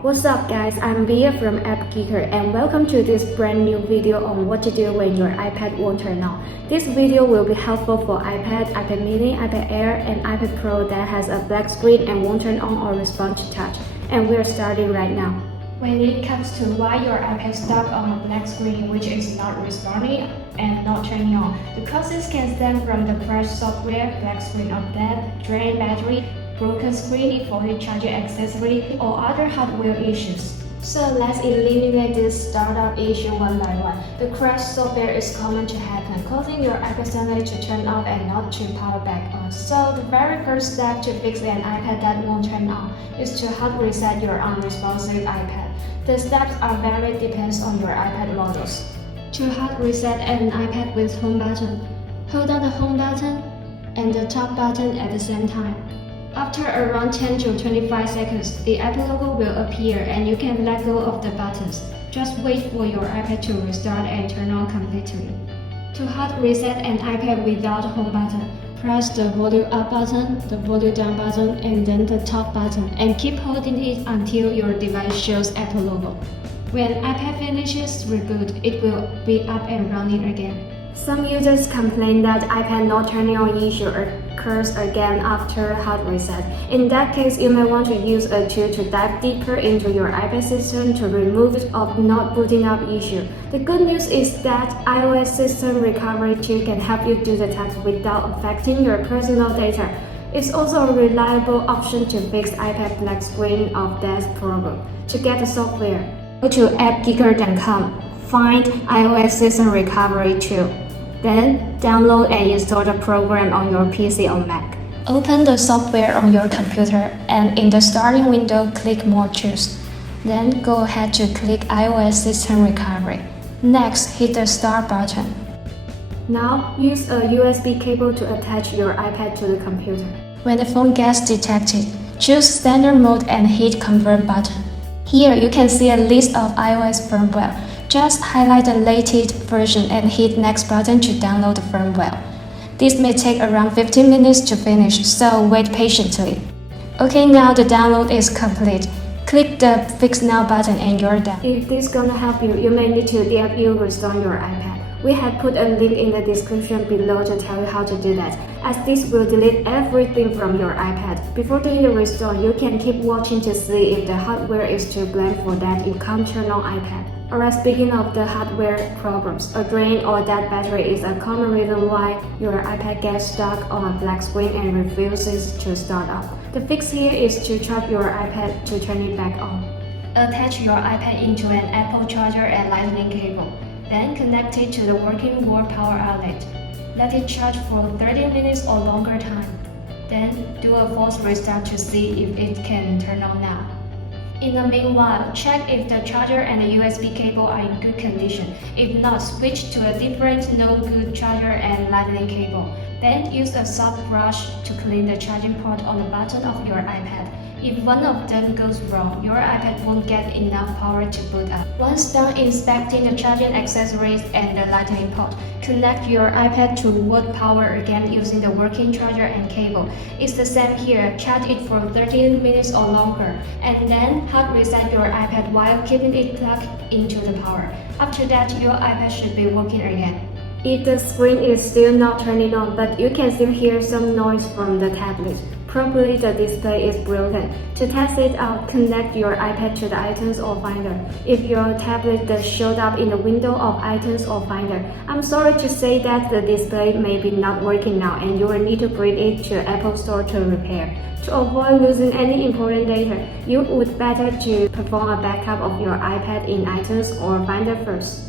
What's up guys, I'm Bia from App Geeker and welcome to this brand new video on what to do when your iPad won't turn on. This video will be helpful for iPad, iPad mini, iPad Air and iPad Pro that has a black screen and won't turn on or respond to touch. And we're starting right now. When it comes to why your iPad stuck on a black screen which is not responding and not turning on, the causes can stem from the crashed software, black screen of death, drained battery, broken screen, faulty charging accessory, or other hardware issues. So let's eliminate this startup issue one by one. The crashed software is common to happen, causing your iPad suddenly to turn off and not to power back on. So the very first step to fix an iPad that won't turn on is to hard reset your unresponsive iPad. The steps are very depends on your iPad models. To hard reset an iPad with home button, hold down the home button and the top button at the same time. After around 10 to 25 seconds, the Apple logo will appear and you can let go of the buttons. Just wait for your iPad to restart and turn on completely. To hard reset an iPad without home button, press the volume up button, the volume down button, and then the top button, and keep holding it until your device shows Apple logo. When iPad finishes reboot, it will be up and running again. Some users complain that iPad not turning on issue occurs again after hard reset. In that case, you may want to use a tool to dive deeper into your iPad system to remove it of not booting up issue. The good news is that iOS system recovery tool can help you do the task without affecting your personal data. It's also a reliable option to fix iPad black screen of death problem. To get the software, go to appgeeker.com, find iOS system recovery tool. Then, download and install the program on your PC or Mac. Open the software on your computer and in the starting window, click More Tools. Then, go ahead to click iOS System Recovery. Next, hit the Start button. Now, use a USB cable to attach your iPad to the computer. When the phone gets detected, choose Standard Mode and hit Convert button. Here, you can see a list of iOS firmware. Just highlight the latest version and hit Next button to download the firmware. This may take around 15 minutes to finish, so wait patiently. Okay, now the download is complete. Click the Fix Now button and you're done. If this is gonna help you, you may need to help you restore your iPad. We have put a link in the description below to tell you how to do that, as this will delete everything from your iPad. Before doing the restore, you can keep watching to see if the hardware is to blame for that you can't turn on iPad. Alright, speaking of the hardware problems, a drain or dead battery is a common reason why your iPad gets stuck on a black screen and refuses to start up. The fix here is to charge your iPad to turn it back on. Attach your iPad into an Apple charger and lightning cable. Then connect it to the working wall power outlet. Let it charge for 30 minutes or longer time. Then do a force restart to see if it can turn on now. In the meanwhile, check if the charger and the USB cable are in good condition. If not, switch to a different no-good charger and lightning cable. Then use a soft brush to clean the charging port on the bottom of your iPad. If one of them goes wrong, your iPad won't get enough power to boot up. Once done inspecting the charging accessories and the lightning port, connect your iPad to wood power again using the working charger and cable. It's the same here, charge it for 30 minutes or longer, and then hard reset your iPad while keeping it plugged into the power. After that, your iPad should be working again. If the screen is still not turning on, but you can still hear some noise from the tablet, probably the display is broken. To test it out, connect your iPad to the items or finder. If your tablet does show up in the window of items or finder, I'm sorry to say that the display may be not working now and you will need to bring it to Apple Store to repair. To avoid losing any important data, you would better to perform a backup of your iPad in items or finder first.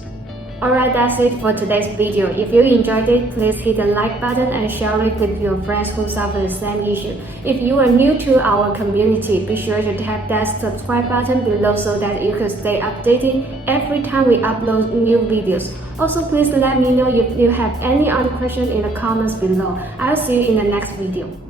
Alright, that's it for today's video. If you enjoyed it, please hit the like button and share it with your friends who suffer the same issue. If you are new to our community, be sure to tap that subscribe button below so that you can stay updated every time we upload new videos. Also, please let me know if you have any other questions in the comments below. I'll see you in the next video.